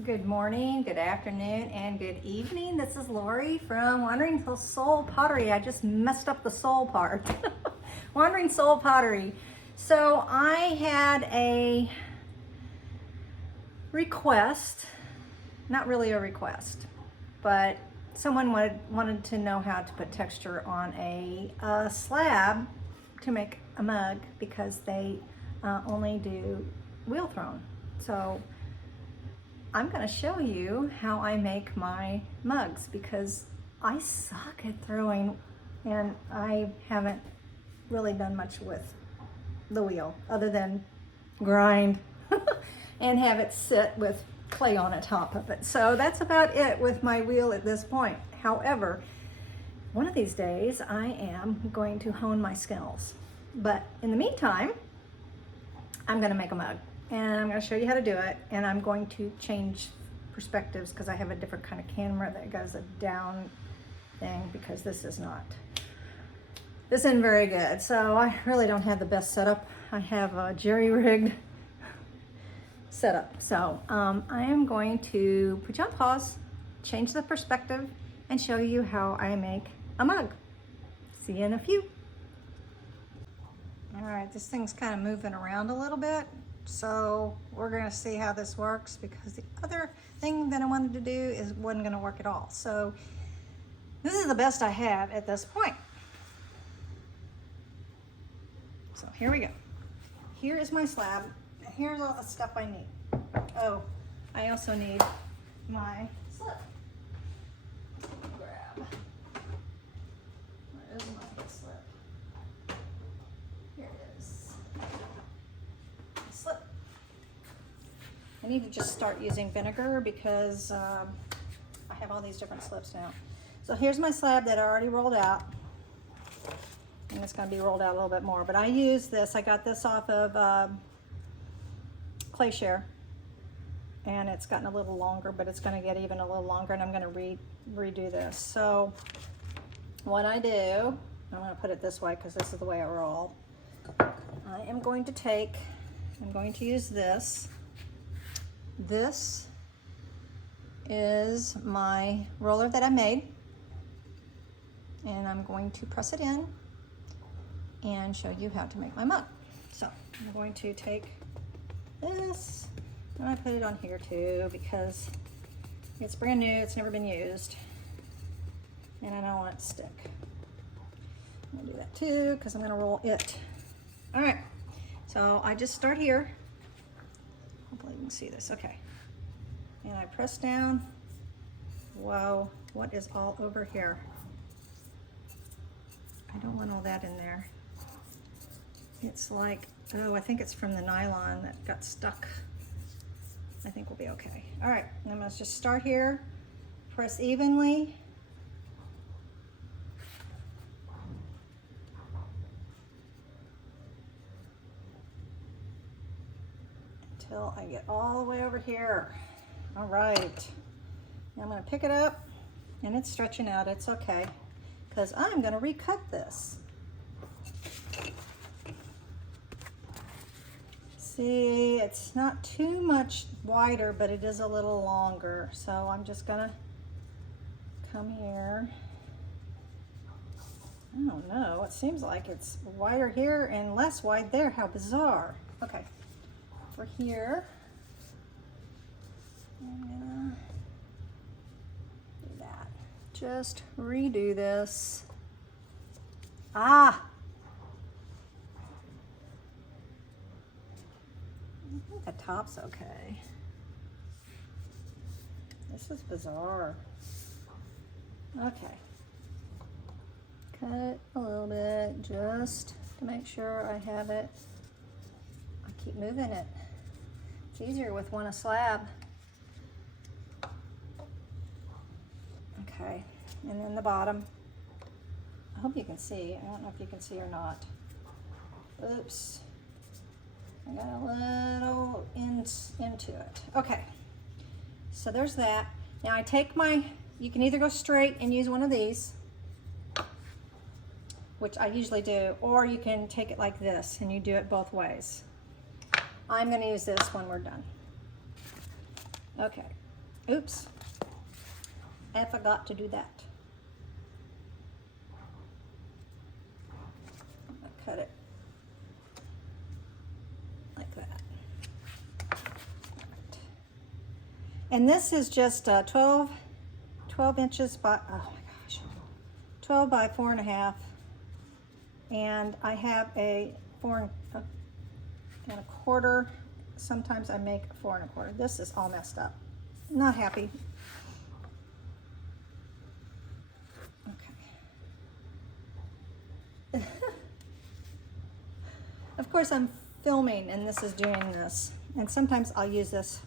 Good morning, good afternoon, and good evening. This is Lori from Wandering Soul Pottery. I just messed up the soul part. Wandering Soul Pottery. So I had a request, not really a request, but someone wanted to know how to put texture on a slab to make a mug because they only do wheel thrown. So I'm going to show you how I make my mugs because I suck at throwing and I haven't really done much with the wheel other than grind and have it sit with clay on the top of it. So that's about it with my wheel at this point. However, one of these days I am going to hone my skills. But in the meantime, I'm going to make a mug. And I'm going to show you how to do it, and I'm going to change perspectives because I have a different kind of camera that goes a down thing because this isn't very good. So I really don't have the best setup. I have a jerry-rigged setup. So I am going to put you on pause, change the perspective, and show you how I make a mug. See you in a few. All right, this thing's kind of moving around a little bit. So we're going to see how this works because the other thing that I wanted to do wasn't going to work at all. So this is the best I have at this point. So here we go. Here is my slab. Here's all the stuff I need. Oh, I also need my slip. Grab. Where is my slip? Here it is. Slip. I need to just start using vinegar because I have all these different slips now. So here's my slab that I already rolled out. And it's going to be rolled out a little bit more. But I use this. I got this off of Clay Share. And it's gotten a little longer, but it's going to get even a little longer. And I'm going to redo this. So what I do, I'm going to put it this way because this is the way I roll. I am going to use this. This is my roller that I made, and I'm going to press it in and show you how to make my mug. So I'm going to take this and I put it on here too because it's brand new, it's never been used, and I don't want it to stick. I'm gonna do that too because I'm gonna roll it. All right, so I just start here. Hopefully you can see this, okay. And I press down. Whoa, what is all over here? I don't want all that in there. It's like, oh, I think it's from the nylon that got stuck. I think we'll be okay. All right, I'm gonna just start here, press evenly. Until I get all the way over here. All right, now I'm going to pick it up, and it's stretching out. It's okay, because I'm going to recut this. See, it's not too much wider, but it is a little longer. So I'm just going to come here. I don't know, it seems like it's wider here and less wide there. How bizarre. Okay. For here, I'm gonna do that. Just redo this. I think the top's okay. This is bizarre. Okay. Cut it a little bit just to make sure I have it. I keep moving it. It's easier with one a slab. Okay, and then the bottom. I hope you can see. I don't know if you can see or not. Oops. I got a little into it. Okay, so there's that. Now I take you can either go straight and use one of these, which I usually do, or you can take it like this and you do it both ways. I'm going to use this when we're done. Okay, oops, I forgot to do that. I'll cut it like that. And this is just 12 inches by, oh my gosh, 12 by 4.5. And I have a 4.25. Sometimes I make 4.25. This is all messed up. Not happy. Okay. Of course, I'm filming and this is doing this. And sometimes I'll use this.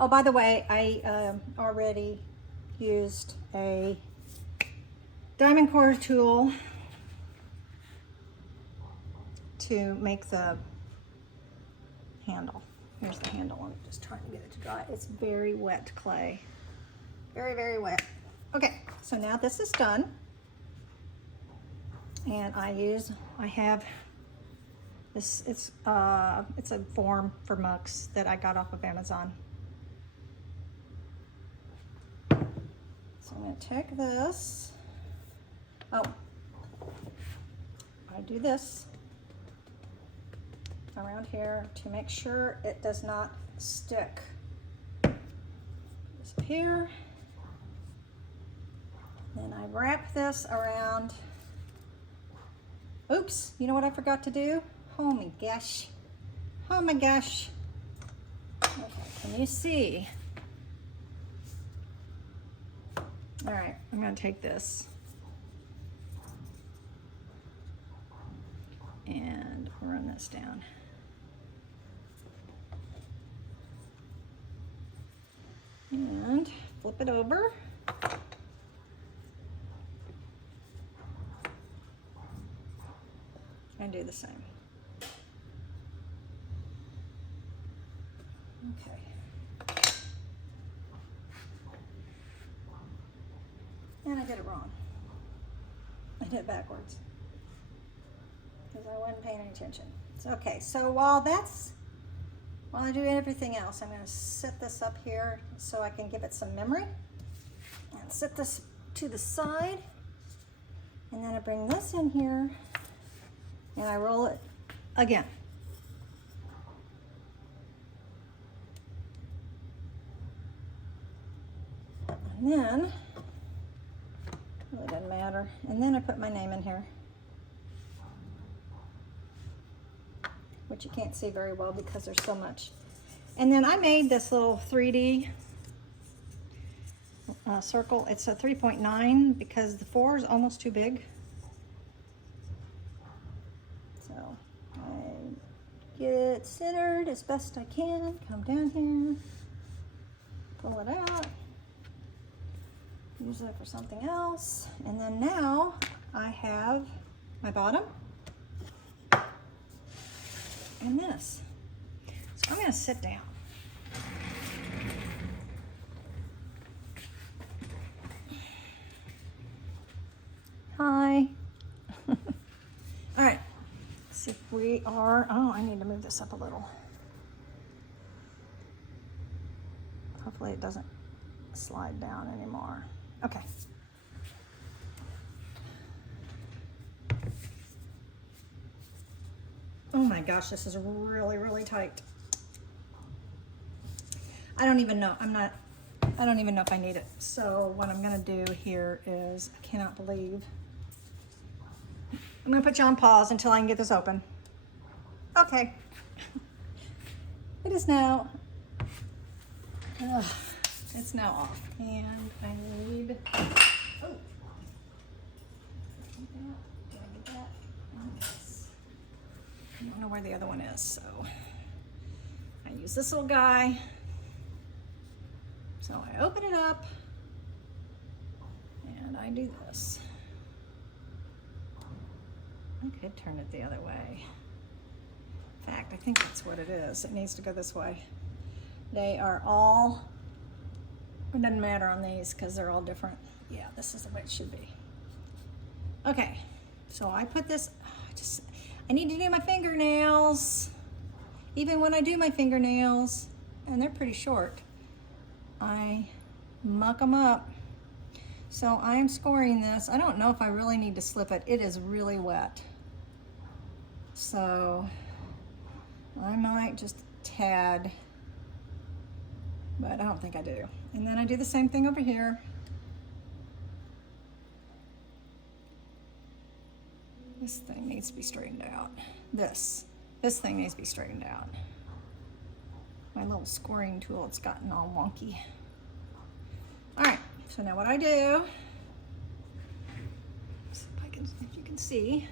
Oh, by the way, I already used a diamond core tool to make the handle. Here's the handle. I'm just trying to get it to dry. It's very wet clay. Very, very wet. Okay, so now this is done. And I have this, it's a form for mugs that I got off of Amazon. So I'm gonna take this. Oh, I do this around here to make sure it does not stick. This here. Then I wrap this around. Oops, you know what I forgot to do? Oh my gosh. Oh my gosh. Okay, can you see? All right, I'm gonna take this and run this down. And flip it over. And do the same. Okay. And I did it wrong. I did it backwards because I wasn't paying any attention. So, okay, so while I do everything else, I'm going to set this up here so I can give it some memory. And set this to the side. And then I bring this in here and I roll it again. And then, really doesn't matter. And then I put my name in here, which you can't see very well because there's so much. And then I made this little 3D circle. It's a 3.9 because the 4 is almost too big. So I get it centered as best I can. Come down here, pull it out, use it for something else. And then now I have my bottom and this. So I'm going to sit down. Hi. All right. Let's see if we are, oh, I need to move this up a little. Hopefully it doesn't slide down anymore. Okay. Oh my gosh, this is really, really tight. I don't even know. I don't even know if I need it. So what I'm gonna do here is, I cannot believe. I'm gonna put you on pause until I can get this open. Okay. It is now, it's now off. And I need, oh. Did I get that? Yes. I don't know where the other one is, so I use this little guy. So I open it up and I do this. I could turn it the other way. In fact, I think that's what it is. It needs to go this way. They are all, it doesn't matter on these because they're all different. Yeah, this is the way it should be. Okay, so I put this, I need to do my fingernails. Even when I do my fingernails, and they're pretty short, I muck them up. So I am scoring this. I don't know if I really need to slip it. It is really wet. So I might just tad, but I don't think I do. And then I do the same thing over here. This thing needs to be straightened out. This thing needs to be straightened out. My little scoring tool, it's gotten all wonky. All right, so now what I do, if you can see,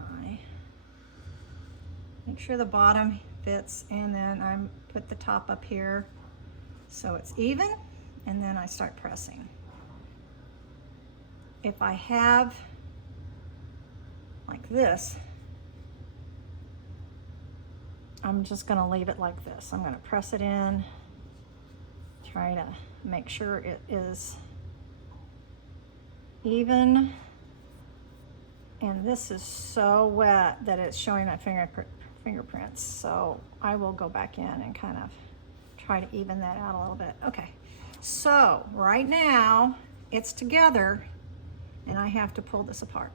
I make sure the bottom fits, and then I put the top up here so it's even, and then I start pressing. If I have like this, I'm just gonna leave it like this. I'm gonna press it in, try to make sure it is even. And this is so wet that it's showing my fingerprints. So I will go back in and kind of try to even that out a little bit. Okay, so right now it's together and I have to pull this apart.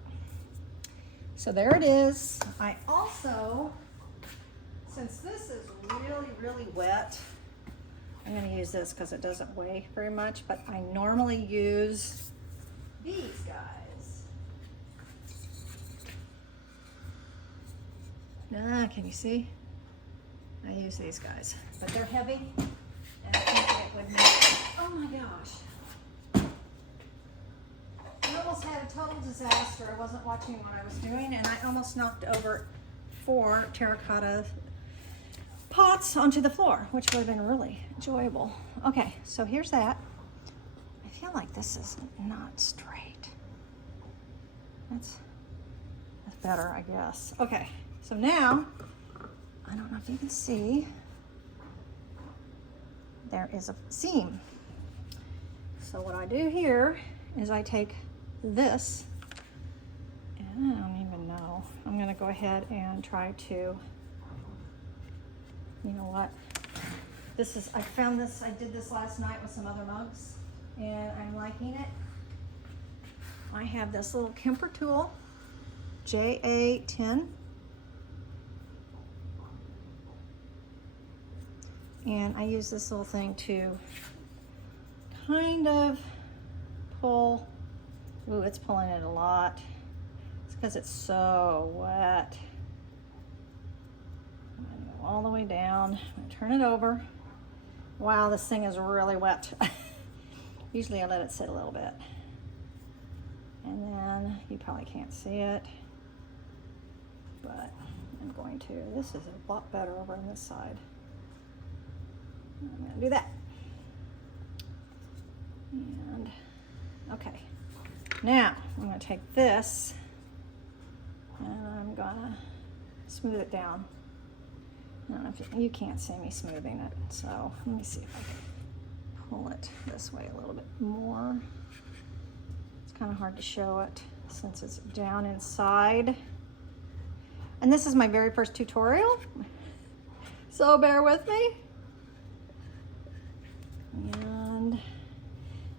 So there it is. I also, since this is really, really wet, I'm gonna use this because it doesn't weigh very much, but I normally use these guys. Can you see? I use these guys, but they're heavy, and I think it would make, oh my gosh. I almost had a total disaster. I wasn't watching what I was doing, and I almost knocked over 4 terracotta pots onto the floor, which would have been really enjoyable. Okay, so here's that. I feel like this is not straight. That's better, I guess. Okay, so now, I don't know if you can see, there is a seam. So what I do here is I take this, and I don't even know. I'm gonna go ahead and try to, you know what? This is, I found this, I did this last night with some other mugs, and I'm liking it. I have this little Kemper tool, JA10. And I use this little thing to kind of pull. Ooh, it's pulling it a lot. It's because it's so wet. I'm gonna go all the way down. I'm gonna turn it over. Wow, this thing is really wet. Usually I let it sit a little bit. And then, you probably can't see it, but I'm going to. This is a lot better over on this side. I'm gonna do that. And, okay. Now, I'm gonna take this and I'm gonna smooth it down. I don't know if you can't see me smoothing it, so let me see if I can pull it this way a little bit more. It's kind of hard to show it since it's down inside. And this is my very first tutorial, so bear with me. And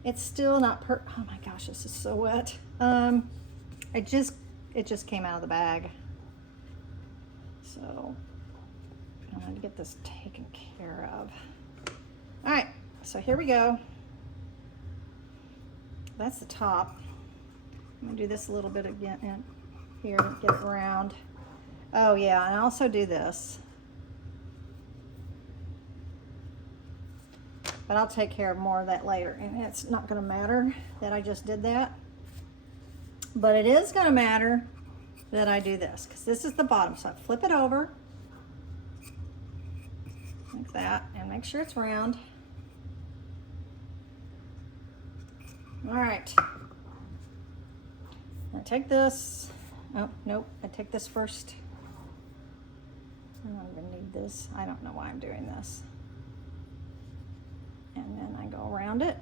it's still not oh my gosh, this is so wet. It just came out of the bag. So I'm gonna get this taken care of. All right, so here we go. That's the top. I'm gonna do this a little bit again in here, get it round. Oh yeah, and I also do this. But I'll take care of more of that later, and it's not gonna matter that I just did that. But it is gonna matter that I do this, because this is the bottom. So I flip it over, like that, and make sure it's round. All right. I take this, oh, nope, I take this first. I don't even need this. I don't know why I'm doing this. And then I go around it.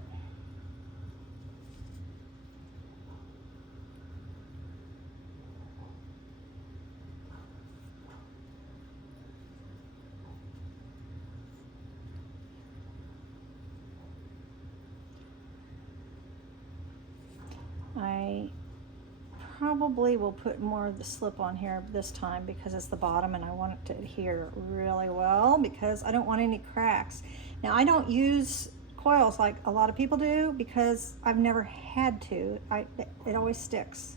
I probably will put more of the slip on here this time because it's the bottom and I want it to adhere really well because I don't want any cracks. Now I don't use coils like a lot of people do because I've never had to. It always sticks.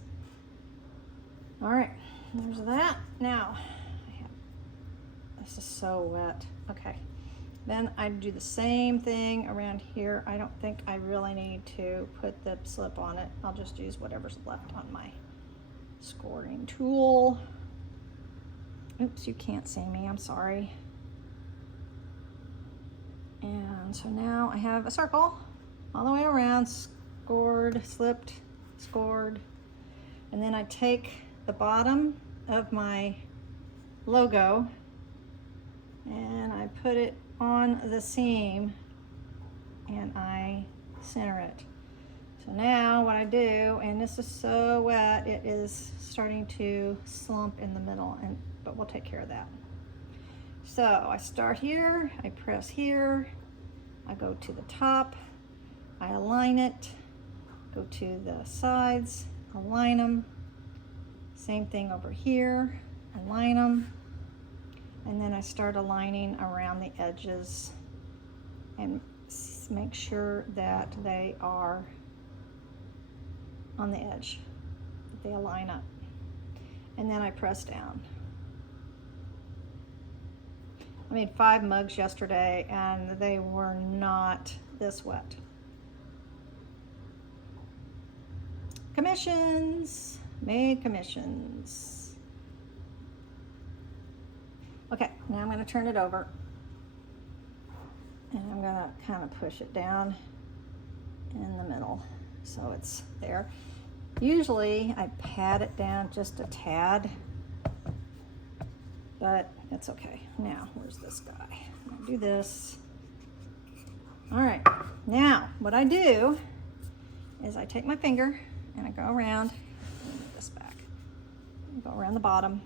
All right, there's that. Now, this is so wet. Okay, then I do the same thing around here. I don't think I really need to put the slip on it. I'll just use whatever's left on my scoring tool. Oops, you can't see me, I'm sorry. And so now I have a circle all the way around, scored, slipped, scored. And then I take the bottom of my logo and I put it on the seam and I center it. So now what I do, and this is so wet, it is starting to slump in the middle, but we'll take care of that. So I start here, I press here, I go to the top, I align it, go to the sides, align them, same thing over here, align them, and then I start aligning around the edges and make sure that they are on the edge, that they align up. And then I press down. I made 5 mugs yesterday and they were not this wet. Commissions, made commissions. Okay, now I'm gonna turn it over and I'm gonna kind of push it down in the middle so it's there. Usually I pat it down just a tad, but that's okay. Now, where's this guy? I'm gonna do this. All right, now what I do is I take my finger and I go around, move this back, go around the bottom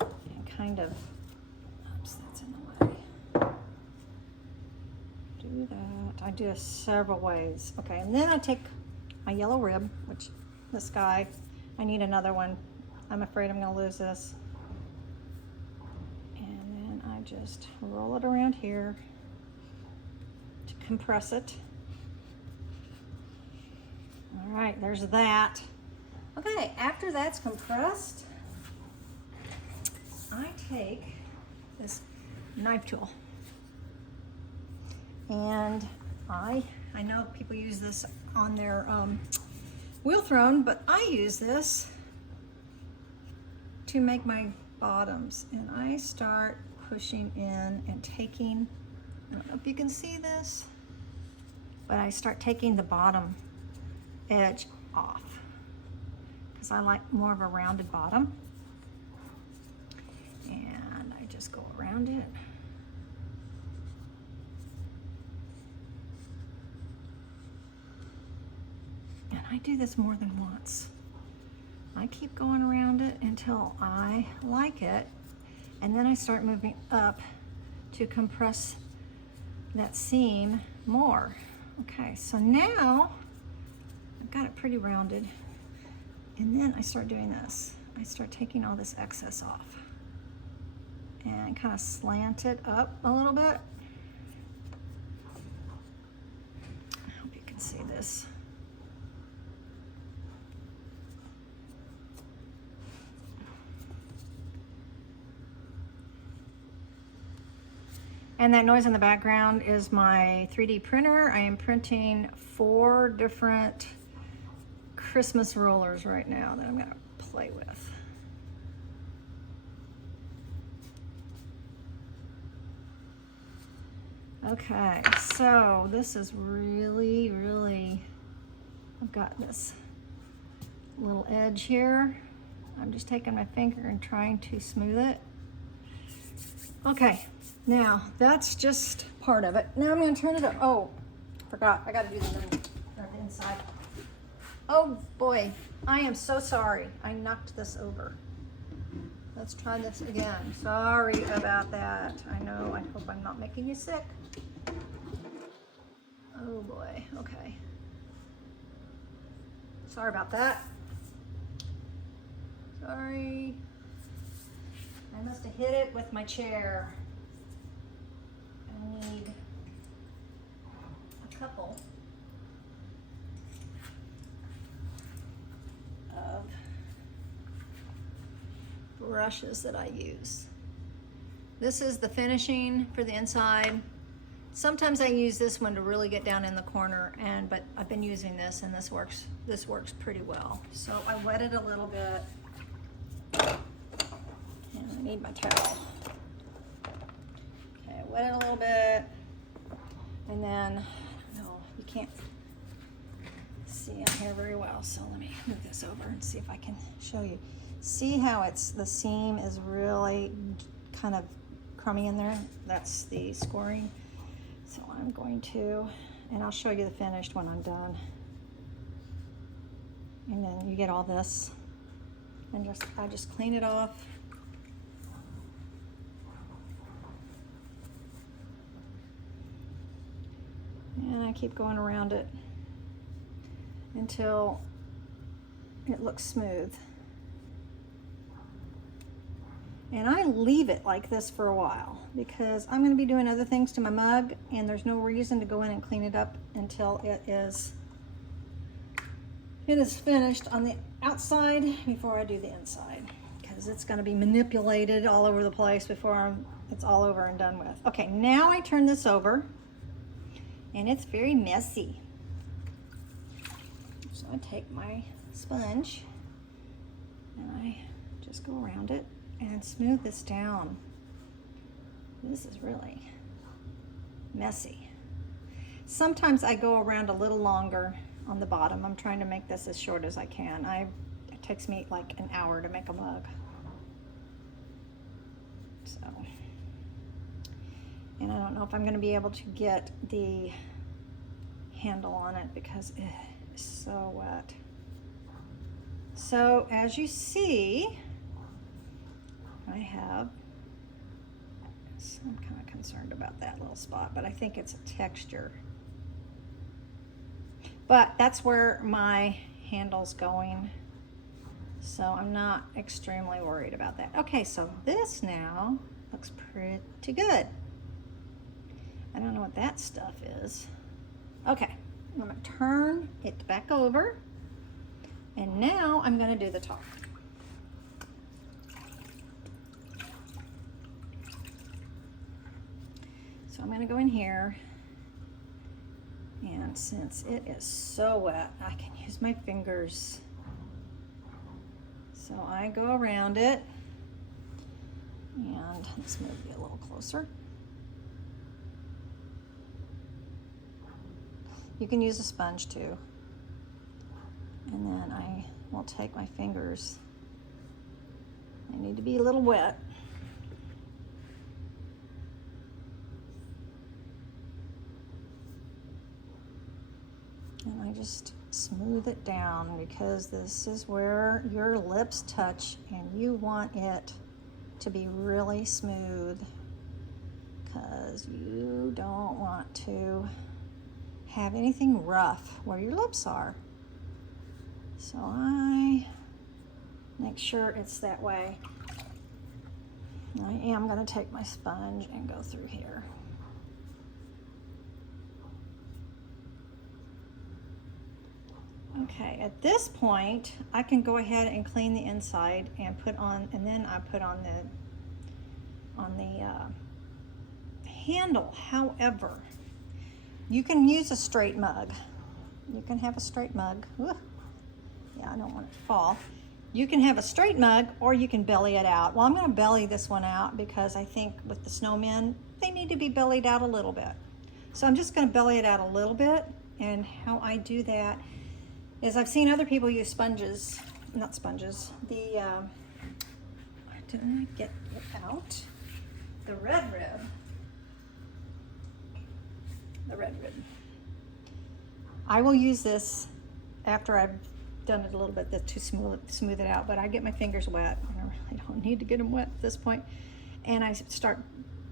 and kind of, oops, that's in the way. Do that. I do this several ways. Okay, and then I take my yellow rib, which this guy, I need another one. I'm afraid I'm gonna lose this. And then I just roll it around here to compress it. All right, there's that. Okay, after that's compressed, I take this knife tool. And I know people use this on their wheel throne, but I use this to make my bottoms. And I start pushing in and taking, I don't know if you can see this, but I start taking the bottom edge off because I like more of a rounded bottom. And I just go around it. And I do this more than once. I keep going around it until I like it, and then I start moving up to compress that seam more. Okay, so now I've got it pretty rounded, and then I start doing this. I start taking all this excess off and kind of slant it up a little bit. I hope you can see this. And that noise in the background is my 3D printer. I am printing 4 different Christmas rollers right now that I'm gonna play with. Okay, so this is really, I've got this little edge here. I'm just taking my finger and trying to smooth it. Okay, now that's just part of it. Now I'm gonna turn it up. Oh, forgot, I gotta do the inside. Oh boy, I am so sorry. I knocked this over. Let's try this again. Sorry about that. I know, I hope I'm not making you sick. Oh boy, okay. Sorry about that. Sorry. I must have hit it with my chair. I need a couple of brushes that I use. This is the finishing for the inside. Sometimes I use this one to really get down in the corner, but I've been using this and this works pretty well. So I wet it a little bit. And I need my towel. Okay, I wet it a little bit. And then, no, you can't see in here very well. So let me move this over and see if I can show you. See how the seam is really kind of crummy in there? That's the scoring. So I'm going to, and I'll show you the finished when I'm done. And then you get all this, and I just clean it off. And I keep going around it until it looks smooth. And I leave it like this for a while because I'm going to be doing other things to my mug, and there's no reason to go in and clean it up until it is finished on the outside before I do the inside, because it's going to be manipulated all over the place before it's all over and done with. Okay, now I turn this over, and it's very messy. So I take my sponge and I just go around it and smooth this down. This is really messy. Sometimes I go around a little longer on the bottom. I'm trying to make this as short as I can. It takes me like an hour to make a mug. So, and I don't know if I'm going to be able to get the handle on it because it is so wet. So as you see, I'm kind of concerned about that little spot, but I think it's a texture. But that's where my handle's going, so I'm not extremely worried about that. Okay, so this now looks pretty good. I don't know what that stuff is. Okay, I'm gonna turn it back over, and now I'm gonna do the top. So I'm gonna go in here, and since it is so wet, I can use my fingers. So I go around it, and let's move you a little closer. You can use a sponge too. And then I will take my fingers. They need to be a little wet. And I just smooth it down because this is where your lips touch, and you want it to be really smooth because you don't want to have anything rough where your lips are. So I make sure it's that way. I am going to take my sponge and go through here. Okay, at this point, I can go ahead and clean the inside and put on, and then I put on the handle. However, you can use a straight mug. You can have a straight mug. Ooh. Yeah, I don't want it to fall. You can have a straight mug, or you can belly it out. Well, I'm going to belly this one out because I think with the snowmen, they need to be bellied out a little bit. So I'm just going to belly it out a little bit, and how I do that is I've seen other people use sponges, not sponges, didn't I get it out? The red rib. The red rib. I will use this after I've done it a little bit to smooth it out, but I get my fingers wet, and I really don't need to get them wet at this point. And I start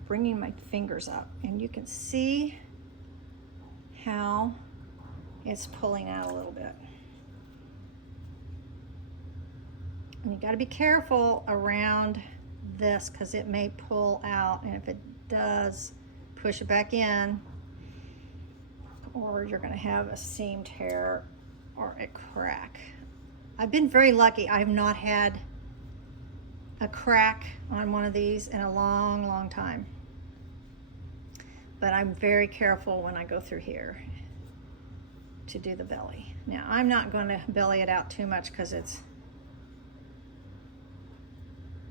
bringing my fingers up, and you can see how it's pulling out a little bit. And you got to be careful around this because it may pull out, and if it does, push it back in, or you're going to have a seam tear or a crack. I've been very lucky. I have not had a crack on one of these in a long, long time. But I'm very careful when I go through here to do the belly. Now, I'm not going to belly it out too much because it's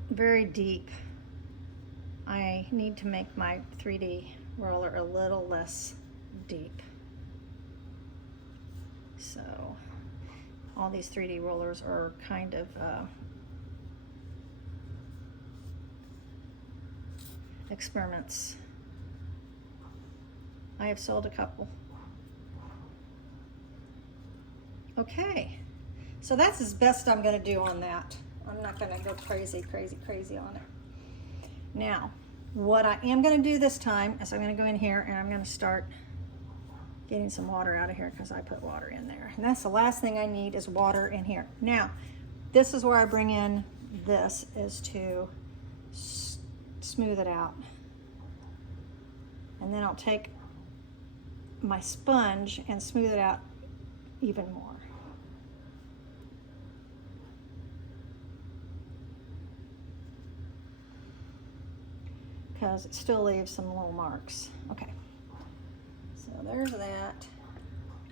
very deep. I need to make my 3D roller a little less deep. So all these 3D rollers are kind of experiments. I have sold a couple. Okay, so that's as best I'm going to do on that. I'm not going to go crazy on it. Now, what I am going to do this time is I'm going to go in here and I'm going to start getting some water out of here because I put water in there. And that's the last thing I need is water in here. Now, this is where I bring in this, is to smooth it out. And then I'll take my sponge and smooth it out even more. Because it still leaves some little marks. Okay, so there's that.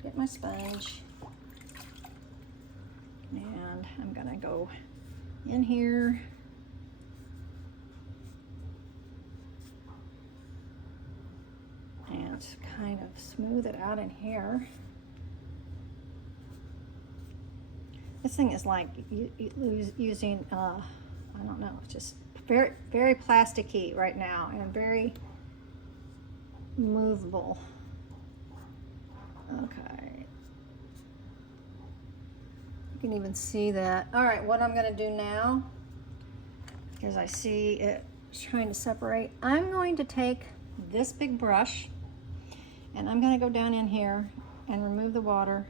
Get my sponge, and I'm gonna go in here and kind of smooth it out in here. This thing is like using, I don't know, it's just very, very plasticky right now and very movable. Okay. You can even see that. All right, what I'm gonna do now, because I see it trying to separate, I'm going to take this big brush and I'm gonna go down in here and remove the water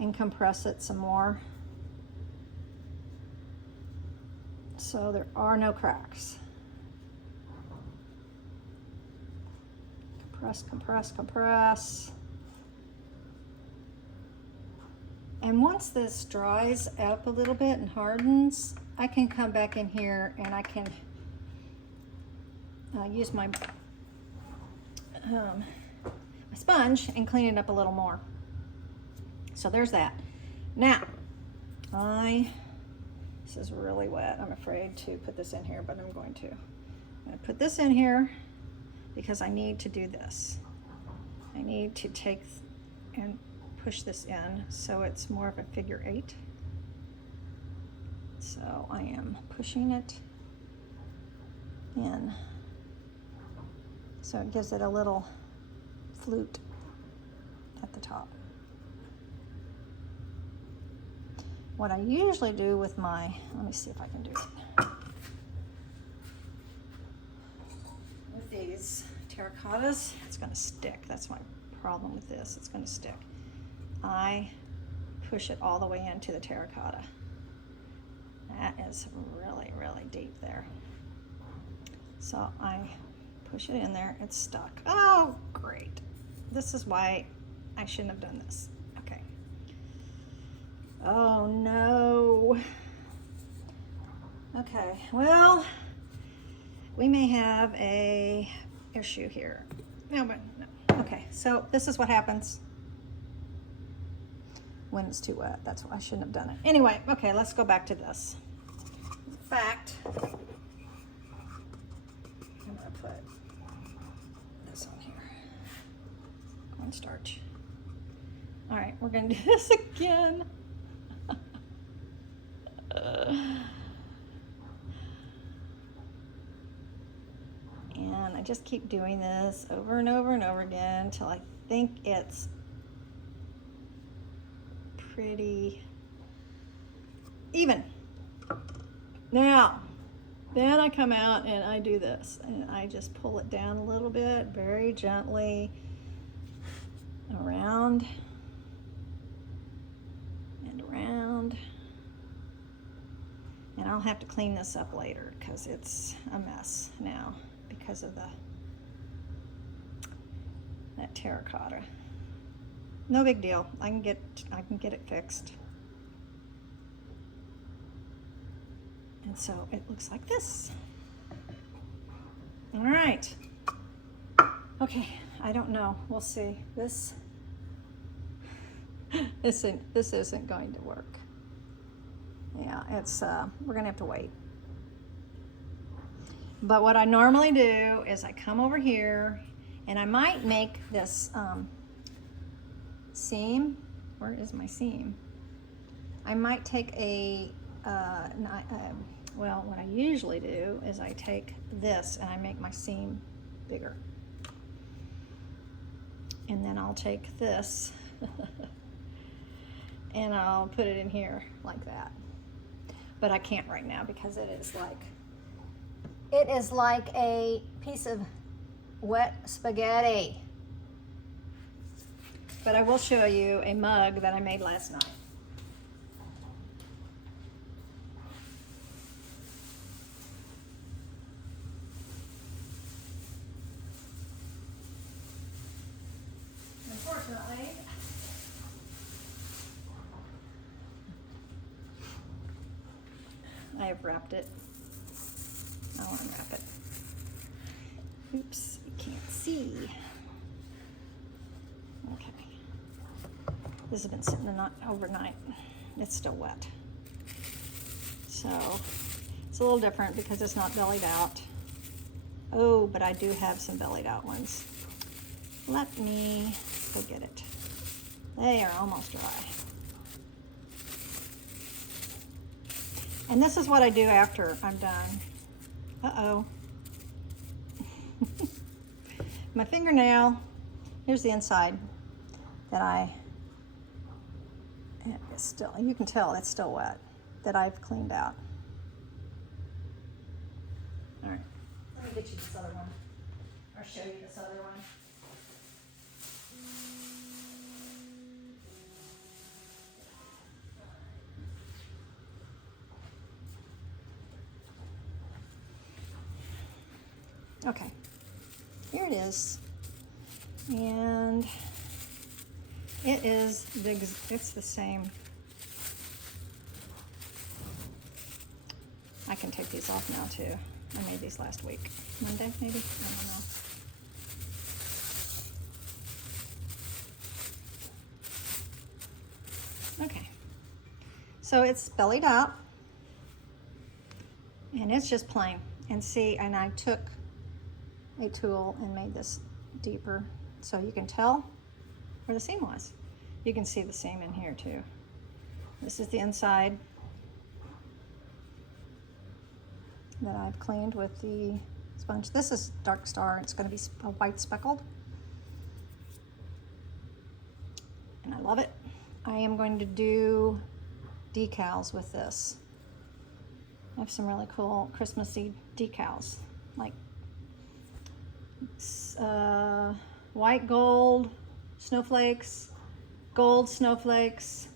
and compress it some more, so there are no cracks. Compress, compress, compress. And once this dries up a little bit and hardens, I can come back in here and I can use my sponge and clean it up a little more. So there's that. Now, this is really wet. I'm afraid to put this in here, but I'm going to. I'm going to put this in here because I need to do this. I need to take and push this in so it's more of a figure 8. So I am pushing it in so it gives it a little flute at the top. What I usually do with my, let me see if I can do it. With these terracottas, it's gonna stick. That's my problem with this, it's gonna stick. I push it all the way into the terracotta. That is really, really deep there. So I push it in there, it's stuck. Oh, great. This is why I shouldn't have done this. Okay. Oh no. Okay, well, we may have a issue here. No, but no. Okay, so this is what happens when it's too wet. That's why I shouldn't have done it. Anyway, okay, let's go back to this. In fact, I'm gonna put this on here. Cornstarch. All right, we're gonna do this again. And I just keep doing this over and over and over again until I think it's pretty even. Now, then I come out and I do this and I just pull it down a little bit, very gently, around and around. have to clean this up later because it's a mess now because of that terracotta. No big deal. I can get it fixed. And so it looks like this. All right. Okay, I don't know. We'll see. This isn't going to work. Yeah, it's we're gonna have to wait. But what I normally do is I come over here and I might make this seam. Where is my seam? I might take well, what I usually do is I take this and I make my seam bigger. And then I'll take this and I'll put it in here like that. But I can't right now because it is like a piece of wet spaghetti. But I will show you a mug that I made last night. Unfortunately, I have wrapped it. I'll unwrap it. Oops, you can't see. Okay. This has been sitting overnight. It's still wet. So it's a little different because it's not bellied out. Oh, but I do have some bellied out ones. Let me go get it. They are almost dry. And this is what I do after I'm done. Uh-oh. My fingernail, here's the inside that it's still, you can tell it's still wet, that I've cleaned out. All right, let me get you this other one, or show you this other one. Okay, here it is, and it's the same. I can take these off now too. I made these last week, Monday maybe, I don't know. Okay, so it's bellied out, and it's just plain. And see, and I took a tool and made this deeper so you can tell where the seam was. You can see the seam in here too. This is the inside that I've cleaned with the sponge. This is Dark Star. It's going to be a white speckled, and I love it. I am going to do decals with this. I have some really cool Christmassy decals, like white gold snowflakes, gold snowflakes,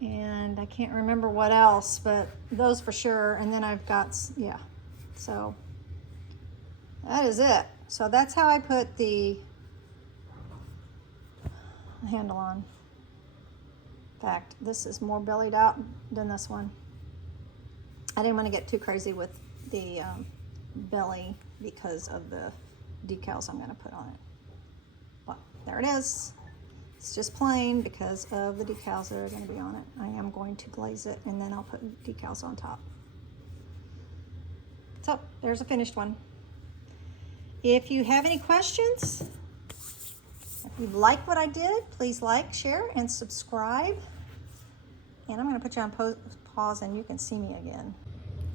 and I can't remember what else, but those for sure. And then I've got, yeah, so that is it. So that's how I put the handle on. In fact, this is more bellied out than this one. I didn't want to get too crazy with the belly because of the decals I'm going to put on it. But there it is. It's just plain because of the decals that are going to be on it. I am going to glaze it and then I'll put decals on top. So there's a finished one. If you have any questions, if you like what I did, please like, share, and subscribe. And I'm going to put you on pause and you can see me again.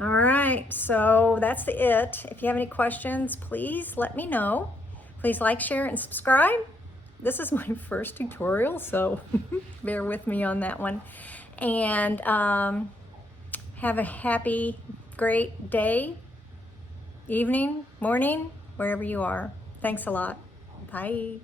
All right, so that's it. If you have any questions, please let me know. Please like, share, and subscribe. This is my first tutorial, so bear with me on that one. And have a happy, great day, evening, morning, wherever you are. Thanks a lot. Bye.